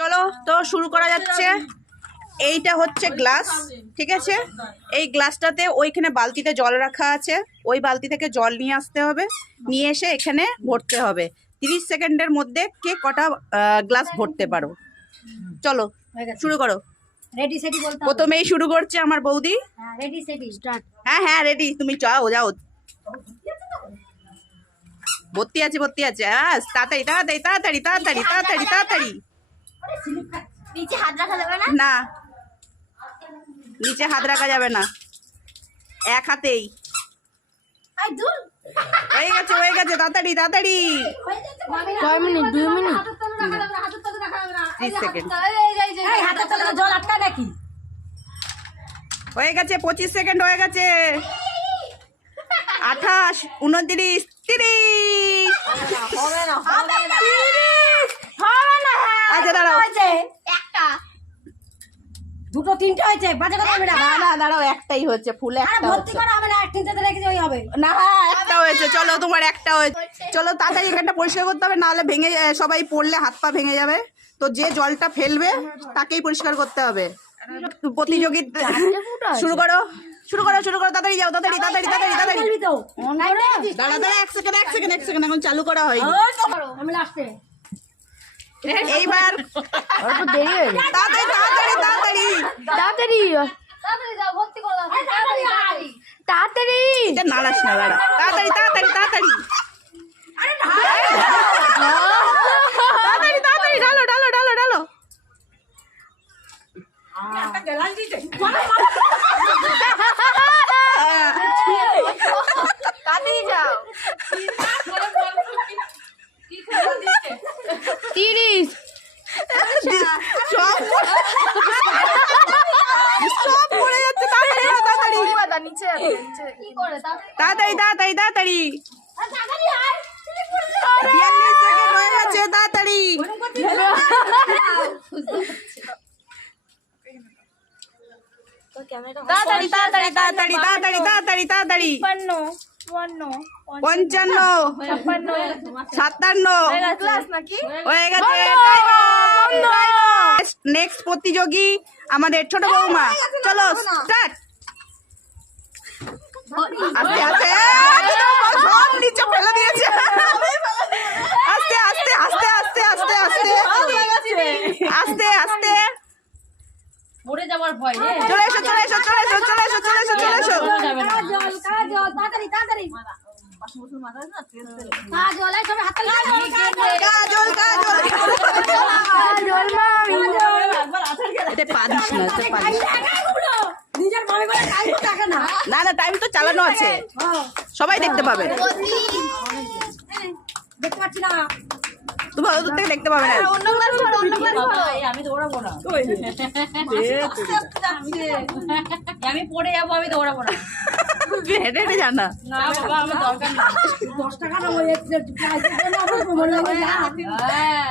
চলো তো শুরু করা যাচ্ছে। এইটা হচ্ছে গ্লাস, ঠিক আছে। এই গ্লাসটাতে ওইখানে বালতিতে জল রাখা আছে, ওই বালতি থেকে জল নিয়ে আসতে হবে, নিয়ে এসে এখানে ভরতে হবে। 30 সেকেন্ডের মধ্যে কে কটা গ্লাস ভরতে পারো। চলো শুরু করো। রেডি সেটি বলতে হবে। প্রথমেই শুরু করছে আমার বৌদি। হ্যাঁ রেডি সেটি স্টার্ট। হ্যাঁ হ্যাঁ রেডি, তুমি যাও যাও। ভর্তি আছে ভর্তি আছে, তাড়াতাড়ি তাড়াতাড়ি তাড়াতাড়ি তাড়াতাড়ি তাড়াতাড়ি তাড়াতাড়ি। নিচে হাত রাখা যাবে না? না, নিচে হাত রাখা যাবে না, এক হাতেই। আই দূর হয়ে গেছে তাড়াতাড়ি তাড়াতাড়ি। কয় মিনিট? 2 মিনিট। 30 সেকেন্ড এই হাতের তলে জল আটকা নাকি? হয়ে গেছে। 25 সেকেন্ড হয়ে গেছে। 28, 29, 30। হবে না হবে না। আচ্ছা দাঁড়াও, একটা দুটো তিনটা হয়েছে, বাজে কথা হবে না। না না দাঁড়াও, একটাই হচ্ছে, ফুল আরে একটা ভর্তি হচ্ছে। করা হবে না, একটাতে রেখে ওই হবে না একটা হয়েছে। চলো তোমার একটা হয়েছে। চলো তাড়াতাড়ি এখানটা পরিষ্কার করতে হবে, নাহলে ভেঙে সবাই পড়লে হাত পা ভেঙে যাবে। তো যে জলটা ফেলবে তাকেই পরিষ্কার করতে হবে। প্রতিযোগিতা শুরু করো শুরু করো শুরু করো, তাড়াতাড়ি যাও, তাড়াতাড়ি তাড়াতাড়ি তাড়াড়ি তাড়াড়ি। খেলবি তো? দাঁড়া দাঁড়া, এক সেকেন্ড এখন চালু করা হয়নি। আমি লাস্টে। এইবার অল্প দেরি হয়ে গেছে। তাড়াতাড়ি তাড়াতাড়ি তাড়াতাড়ি তাড়াতাড়ি তাড়াতাড়ি যাও, ভর্তি করো। তাড়াতাড়ি তাড়াতাড়ি এটা নাড়াস না, দাঁড়া তাড়াতাড়ি তাড়াতাড়ি তাড়াতাড়ি তাড়াতাড়ি তাড়াতাড়ি ঢালো ঢালো ঢালো ঢালো। তাড়াতাড়ি যাও। 30 সব সব পড়ে যাচ্ছে। তাড়াতাড়ি তাড়াতাড়ি নিচে আছে নিচে। কি করে? তাড়াতাড়ি তাড়াতাড়ি তাড়াতাড়ি। তাড়াতাড়ি আয়। 42 সেকেন্ড হয়ে গেছে, তাড়াতাড়ি। তাড়াতাড়ি তাড়াতাড়ি তাড়াতাড়ি তাড়াতাড়ি তাড়াতাড়ি তাড়াতাড়ি। 55, 57 ক্লাস নাকি? হয়ে গেছে। নেক্সট প্রতিযোগী আমাদের ছোট বৌমা। চলো স্টার্ট। আস্তে আস্তে সব নিচে ফেলে দিয়েছে। আস্তে আস্তে আস্তে আস্তে আস্তে আস্তে আস্তে আস্তে পড়ে যাওয়ার ভয় রে। চলে এসো চলে এসো চলে এসো চলে এসো চলে এসো চলে এসো। কাজল কাজল তাড়াতাড়ি তাড়াতাড়ি। কাজল এই সবাই হাতে লাগা। কাজল কাজল জল মামি এতে পারিস না, এতে পারিস নিজের ভাবে করে টাইম থাকে না। না। না টাইম তো চালানো আছে, সবাই দেখতে পাবে। দেখতে পাচ্ছি না। তুমি ওদের থেকে দেখতে পাবে না। অন্য ক্লাস করো অন্য ক্লাস করো। আমি দৌড়াবো না। আমি পড়ে যাবো, আমি দৌড়াবো না। হেঁটে হেঁটে জানা। না বাবা, আমার দরকার নেই। 10 টাকা না ওই প্রাইসের জন্য আমার মনে লাগে না। হ্যাঁ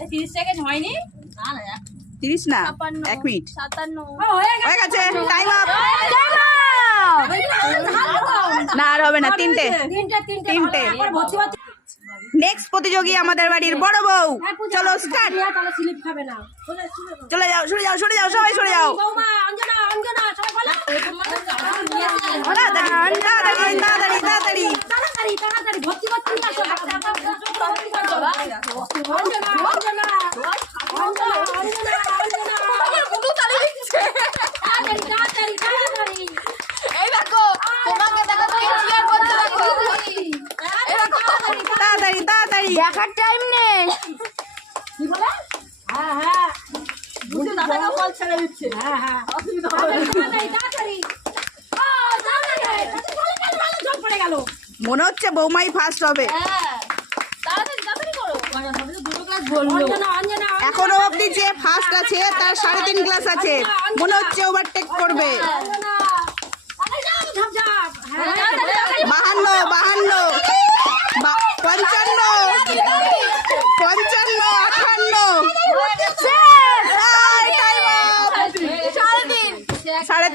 এই 30 সেকেন্ড হয়নি? না না 30 না, 1 মিনিট 57 হয়ে গেছে। Time up. না আর হবে না, তিনটে। তিনটে ভর্তি ভর্তি। নেক্সট প্রতিযোগী আমাদের বাড়ির বড় বউ। চলো স্টার্ট। তাহলে স্লিপ খাবে না। চলে যাও সরে যাও সরে যাও, সবাই সরে যাও। বৌমা অঞ্জনা অঞ্জনা সবাই বলো। তাড়াতাড়ি তাড়াতাড়ি তাড়াতাড়ি তাড়াতাড়ি। তাড়াতাড়ি তাড়াতাড়ি ভর্তি ভর্তি আসো। অঞ্জনা অঞ্জনা অঞ্জনা অঞ্জনা গুডু চালিয়ে দিচ্ছে। তাড়াতাড়ি তাড়াতাড়ি তাড়াতাড়ি। এই দেখো তোমাকে দেখো তো ক্লিয়ার করতে দেখো। এই দেখো তাড়াতাড়ি তাড়াতাড়ি। দেখার টাইম নেই। কি বলে? হ্যাঁ হ্যাঁ বুঝে দাদাকে বল ছেড়ে দিচ্ছে। হ্যাঁ হ্যাঁ তাড়াতাড়ি তাড়াতাড়ি। ও দাদা রে ভালো জল পড়ে গেল। মনে হচ্ছে বৌমাই ফার্স্ট হবে। হ্যাঁ তাড়াতাড়ি তাড়াতাড়ি করো। দুটো ক্লাস বললো। অঞ্জনা অঞ্জনা এখনো অবধি যে ফার্স্ট আছে তার 3.5 গ্লাস আছে, মনে হচ্ছে ওভারটেক করবে। অঞ্জনা তাড়াতাড়ি যাও ঝাপ ঝাপ। হ্যাঁ 52, 52, 55, 55, 58।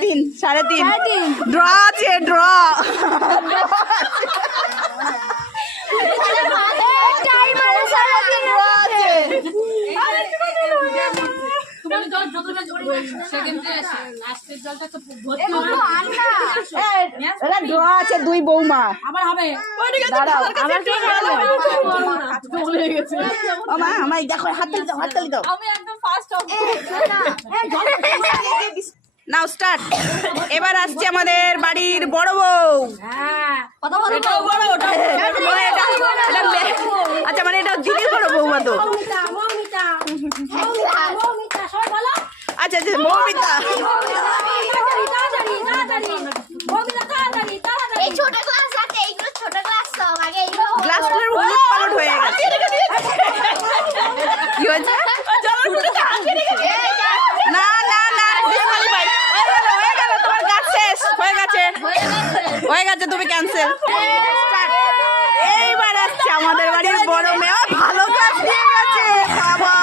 3.5 ড্র আছে, ড্র। টাইম আছে 3.5 আছে। জলটা তো ভর্তি এটা ড্র আছে দুই বৌমা। আবার হবে দাঁড়াও আমার কি চলে গেছে ও মা আমায় দেখো হাততালি দাও আমি একদম ফার্স্ট হব নাও স্টার্ট। এবার আসছে আমাদের বাড়ির বড় বউ। হ্যাঁ কত বড় এটাও বড় ওটা আচ্ছা মানে এটা দিদির বড় বৌমা তো। মৌমিতা মৌমিতা মৌমিতা সবাই বলো আচ্ছা আচ্ছা মৌমিতা। তাড়াতাড়ি তাড়াতাড়ি মৌমিতা তাড়াতাড়ি তাড়াতাড়ি এই ছোট ক্লাস আছে, এইগুলো ছোট ক্লাস তো আগে এইগুলো গ্লাসগুলোর উলট পালট হয়ে গেছে। কি হয়েছে? না না না disqualify। হয়ে গেল তোমার কাজ শেষ হয়ে গেছে হয়ে গেছে তুমি ক্যান্সেল। এইবার আসছে আমাদের বাড়ির বড় মেয়ে। ও, ভালো কাজ দিয়ে গেছে বাবা।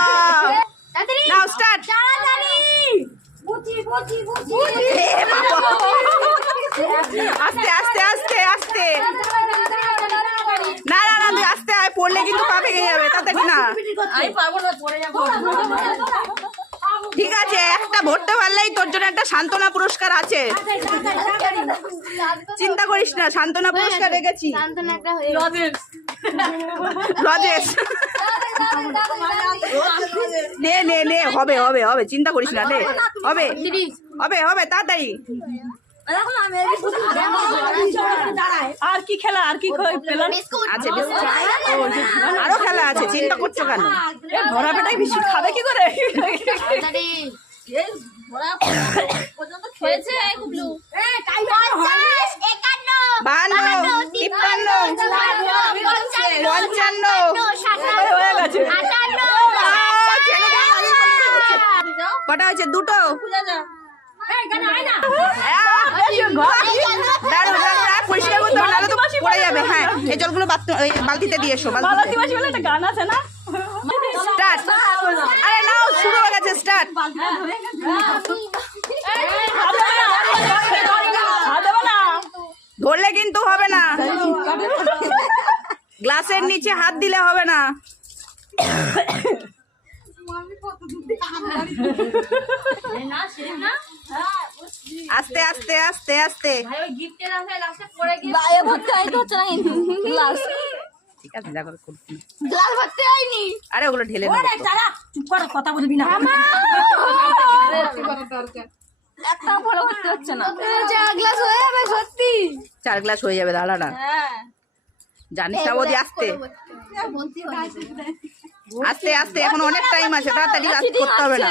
তাড়াতাড়ি নাও স্টার্ট। তাড়াতাড়ি বুচি বুচি বুচি আস্তে আস্তে আস্তে আস্তে। না না না তুই আস্তে আয়, পড়লে কিন্তু পা ভেঙে যাবে। তাড়াতাড়ি না আমি পারবো না পড়ে যাবো ঠিক আছে, একটা ভরতে পারলেই তোর জন্য একটা সান্ত্বনা পুরস্কার আছে। চিন্তা করিস না, সান্ত্বনা পুরস্কার রেখেছি। সান্তনা একটা হয়ে লজেস নে নে নে, হবে হবে হবে, চিন্তা করিস না, নে হবে হবে হবে তাড়াতাড়ি। আর কি খেলা আর কি পেলাম বিস্কুট আছে বিস্কুট, আরো খেলা আছে, চিন্তা করছো কেন? ভরা পেটাই বিস্কুট খাবে কি করে তাড়াতাড়ি হয়েছে গুবলু পঞ্চাশ, 51, 52, 53, 55, হয়ে গেছে 58, কটা হয়েছে? দুটো। দাঁড়ো দাঁড়ো, আর পরিষ্কার করতে হবে, নাহলে তো পড়ে যাবে। হ্যাঁ এই জলগুলো বালতিতে দিয়ে এসো। বালতিতে গান আছে না স্টার্ট। আরে নাও, শুরু হয়ে গেছে, স্টার্ট। ধরলে কিন্তু হবে না, গ্লাসের নিচে হাত দিলে হবে না। আস্তে আস্তে আস্তে আস্তে। ঠিক আছে, দেখো করছি। গ্লাস ভর্তি হয়নি আরে ওগুলো ঢেলে নেবো তো। চুপ করে কথা বলবি না একটা বড় ভর্তি হচ্ছে না, 4 গ্লাস হয়ে যাবে সত্যি। 4 গ্লাস হয়ে যাবে, দাঁড়া না, জানিস না বৌদি, আস্তে আস্তে আস্তে, এখন অনেক টাইম আছে, তাড়াতাড়ি আস্তে করতে হবে না।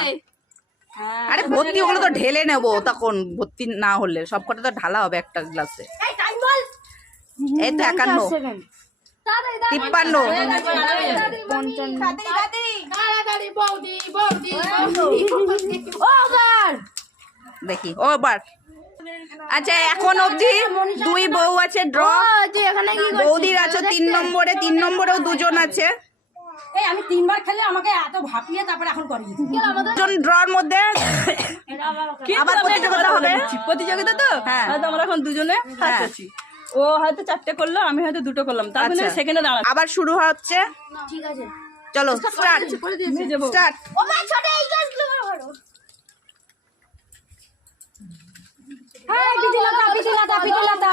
আরে ভর্তি ওগুলো তো ঢেলে নেবো, তখন ভর্তি না হলে সব কটা তো ঢালা হবে একটা গ্লাসে। এই তো 51, 53, দেখি ও বার। আচ্ছা এখন অবধি 2 বউ আছে, ড্র। বৌদির আছে 3 নম্বরে, 3 নম্বরেও 2 জন আছে। এই আমি 3 বার খেলে আমাকে এত ভাপিয়ে তারপরে এখন করিয়েছি জন ড্রর মধ্যে আবার প্রতিযোগিতা হবে। প্রতিযোগিতা তো হ্যাঁ। হয়তো আমরা এখন দুজনে ফার্স্ট আছি, ও হয়তো 4টে করলো, আমি হয়তো 2টো করলাম, তার জন্য আচ্ছা। সেকেন্ডে দাঁড়াচ্ছি। আবার শুরু হচ্ছে, ঠিক আছে চলো স্টার্ট স্টার্ট। ও মা ছোট এই গ্লাসগুলো বড় এই পিটিলাতা পিটিলাতা পিটিলাতা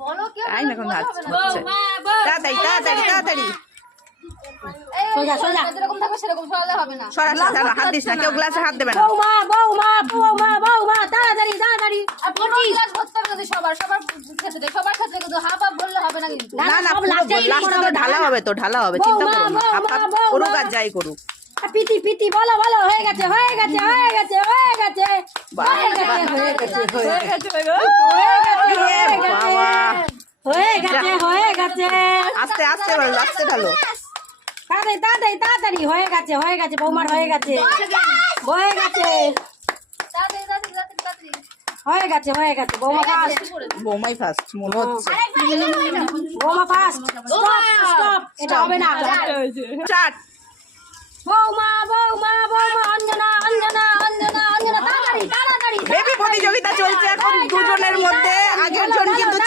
বলো কি তাই না, এখন হচ্ছে তাড়াতাড়ি তাড়াতাড়ি তাড়াতাড়ি। সোজা সোজা যেরকম থাকবে সেরকম সরালে হবে না। সরাসরি দাঁড়া, হাত দিস না, কেউ গ্লাসে হাত দেবে না। বৌমা বৌমা বৌমা বৌমা তাড়াতাড়ি তাড়াতাড়ি আর 25 গ্লাস ভরতে হবে না, সবার ক্ষেত্রে সবার ক্ষেত্রে কিন্তু হাফ হাফ বললে হবে না কিন্তু। না না, সব লাস্টেই লাস্টে তো ঢালা হবে, তো ঢালা হবে, চিন্তা করো না। হাফ হাফ করুক আর যাই করুক। পিটি পিটি বলো বলো হয়ে গেছে হয়ে গেছে হয়ে গেছে হয়ে গেছে বাহ, হয়ে গেছে বাহ, হয়ে গেছে হয়ে হয়ে গেছে। গেছে এ বাবা, হয়ে গেছে হয়ে গেছে আস্তে আস্তে বলো, আস্তে ঢালো। তাড়াতাড়ি তাড়াতাড়ি তাড়াতাড়ি হয়ে গেছে বৌমার হয়ে গেছে হয়ে গেছে তাড়াতাড়ি তাড়াতাড়ি তাড়াতাড়ি হয়ে গেছে বৌমা ফার্স্ট বৌমাই ফার্স্ট মনে হচ্ছে। বৌমা ফার্স্ট স্টপ এটা হবে না স্টার্ট। বৌমা বৌমা বৌমা অঞ্জনা অঞ্জনা অঞ্জনা অঞ্জনা তাড়াতাড়ি তাড়াতাড়ি হেভি প্রতিযোগিতা চলছে এখন দুজনের মধ্যে। আগের জন কিন্তু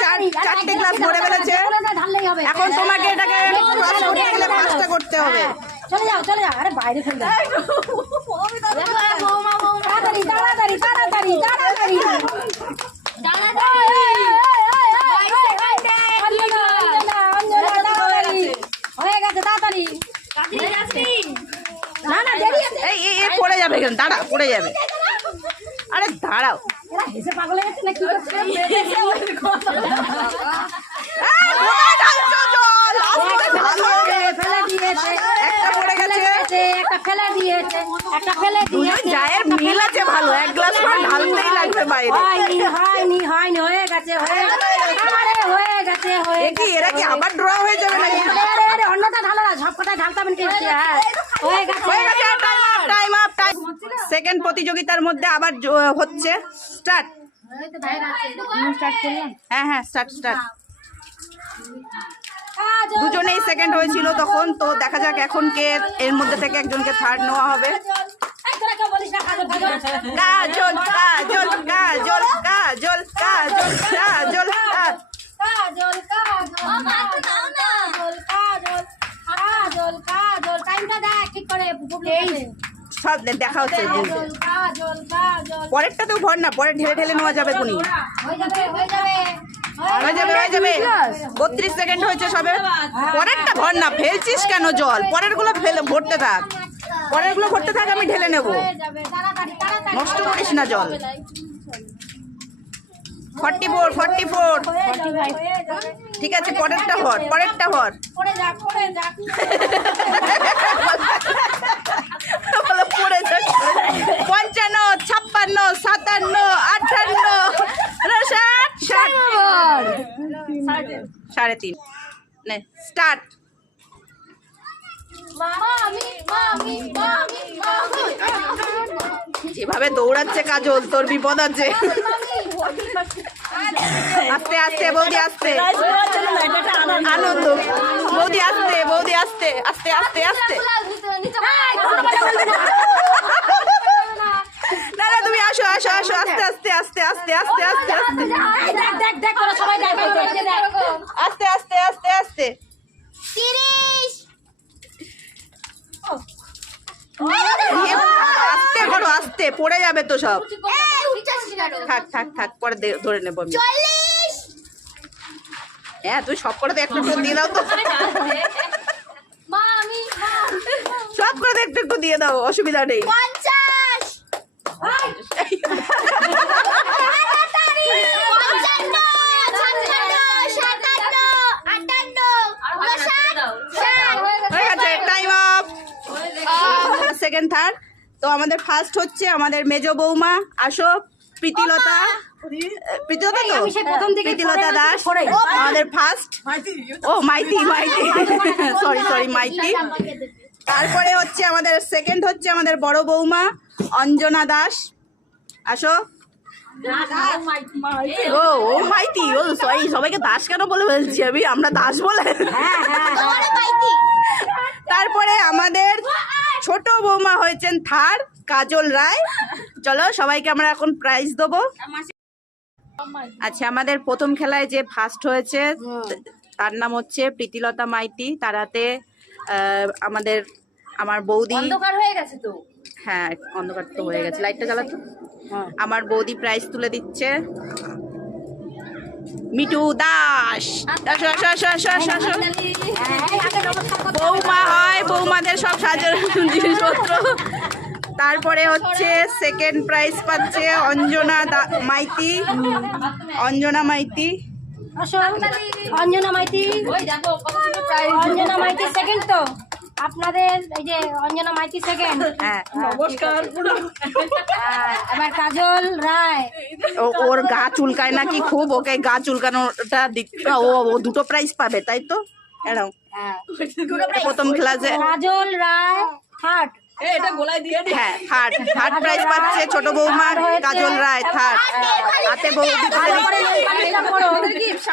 4টে গ্লাস ভরে ফেলেছে। ঢাললেই হবে এখন তোমাকে এটাকে ক্রস করতে গেলে 5টা করতে হবে। চলে যাও চলে যাও, আরে বাইরে ফেলে দাও। তাড়াতাড়ি তাড়াতাড়ি তাড়াতাড়ি তাড়াতাড়ি হয়ে গেছে তাড়াতাড়ি। না না দেরি আছে। এই পড়ে যাবে কেন? দাঁড়া, পড়ে যাবে। আরে দাঁড়াও। এরা হেসে পাগল হয়ে গেছে না কি করছে? কোথায় ঢালছো জল? আস্তে ঢালো। ফেলে দিয়েছে, একটা পড়ে গেছে। একটা ফেলে দিয়েছে, একটা ফেলে দুজন দিয়েছে। জায়ের মিল আছে ভালো, এক গ্লাস করে ঢালতেই লাগবে বাইরে। হয়নি হয়নি হয়নি, হয়ে গেছে হয়ে গেছে, আরে হয়ে গেছে হয়ে কি এরা কি আবার ড্র হয়ে যাবে নাকি? আরে আরে অন্যটা ঢালো না, সব কটাই ঢালতে হবে কি? হ্যাঁ হয়ে গেছে হয়ে গেছে, টাইম আপ। সেকেন্ড প্রতিযোগিতার মধ্যে আবার হচ্ছে স্টার্ট। স্টার্ট করলাম। হ্যাঁ স্টার্ট। দুজনেই সেকেন্ড হয়েছিল তখন, তো দেখা যাক এখন কে এর মধ্যে থেকে একজনকে থার্ড নেওয়া হবে। কাজল কাজল কাজল কাজল কাজল কাজল কাজল কাজল কাজল টাইমটা দেখ ঠিক করে। সব দেখা হচ্ছে। কাজল কাজল কাজল পরেরটাতেও ভর না, পরে ঢেলে ঢেলে নেওয়া যাবে কোনি। হয়ে যাবে হয়ে যাবে হয়ে যাবে 32 সেকেন্ড হয়েছে সবে। পরেরটা ভর না, ফেলছিস কেন জল? পরের গুলো ভরতে থাক, পরের গুলো ভরতে থাক, আমি ঢেলে নেবো। হয়ে যাবে তাড়াতাড়ি তাড়াতাড়ি নষ্ট করিস না জল। 44 44। হয়ে যাবে। ঠিক আছে, পরেরটা ভর, পরেরটা ভর। পড়ে যাক পড়ে যাক। বলো পড়ে যাক। 55 56 57 58 60 3.5 নে স্টার্ট। মামি মামি মামি মামি যেভাবে দৌড়াচ্ছে কাজল, তোর বিপদ আছে। আস্তে আস্তে বৌদি, আস্তে। আনন্দ বৌদি, আস্তে বৌদি, আস্তে আস্তে আস্তে আস্তে। না না তুমি আসো আসো আসো, আস্তে আস্তে আস্তে আস্তে আস্তে আস্তে আস্তে দেখ দেখ দেখ তোরা সবাই দেখ দেখ আস্তে আস্তে আস্তে আস্তে। 30 আস্তে করো, আস্তে, পড়ে যাবে তো সব। এই থাক পরে ধরে নেবো আমি। 40 হ্যাঁ তুই সব করে একটু একটু দিয়ে দাও তো। মামি সব করে একটু একটু দিয়ে দাও, অসুবিধা নেই। 50 হয়ে গেছে, টাইম আপ। সেকেন্ড থার্ড তো আমাদের ফার্স্ট হচ্ছে আমাদের মেজ বৌমা। আসো প্রীতিলতা, প্রীতিলতা তো আমি সেই প্রথম থেকে প্রীতিলতা দাস আমাদের ফার্স্ট। ও মাইতি মাইতি, সরি মাইতি। তারপরে হচ্ছে আমাদের সেকেন্ড হচ্ছে আমাদের বড় বৌমা অঞ্জনা দাস। আসো। ও মাইতি, ও সরি, সবাইকে দাস কেন বলে বলছি আমি, আমরা দাস বলে। তারপরে আমাদের ছোট বৌমা হয়েছেন থার্ড, কাজল রায়। চলো সবাইকে আমরা এখন প্রাইজ দেবো। আচ্ছা, আমাদের প্রথম খেলায় যে ফার্স্ট হয়েছে তার নাম হচ্ছে প্রীতিলতা মাইতি। তারাতে আমার বৌদি, অন্ধকার হয়ে গেছে তো। হ্যাঁ অন্ধকার তো হয়ে গেছে, লাইটটা জ্বালাতো। আমার বৌদি প্রাইজ তুলে দিচ্ছে। মিঠু দাস, আসো আসো আসো আসো আসো আসো। বৌমা হয়, বৌমাদের সব সাজার জিনিসপত্র। তারপরে হচ্ছে সেকেন্ড প্রাইজ পাচ্ছে অঞ্জনা মাইতি। অঞ্জনা মাইতি, অঞ্জনা মাইতি, অঞ্জনা মাইতি সেকেন্ড তো। আপনাদের এই যে অঞ্জনা মাইতি সেকেন্ড। হ্যাঁ নমস্কার। এবার কাজল রায়। ওর গা চুলকায় নাকি খুব, ওকে গা চুলকানোটা ও দুটো প্রাইজ পাবে, তাই তো? এরাও প্রথম ক্লাসে কাজল রায় থার্ড। হ্যাঁ থার্ড প্রাইজ পাচ্ছে ছোট বৌমা কাজল রায় থার্ড। হাতে বৌদি তুলে দিচ্ছে।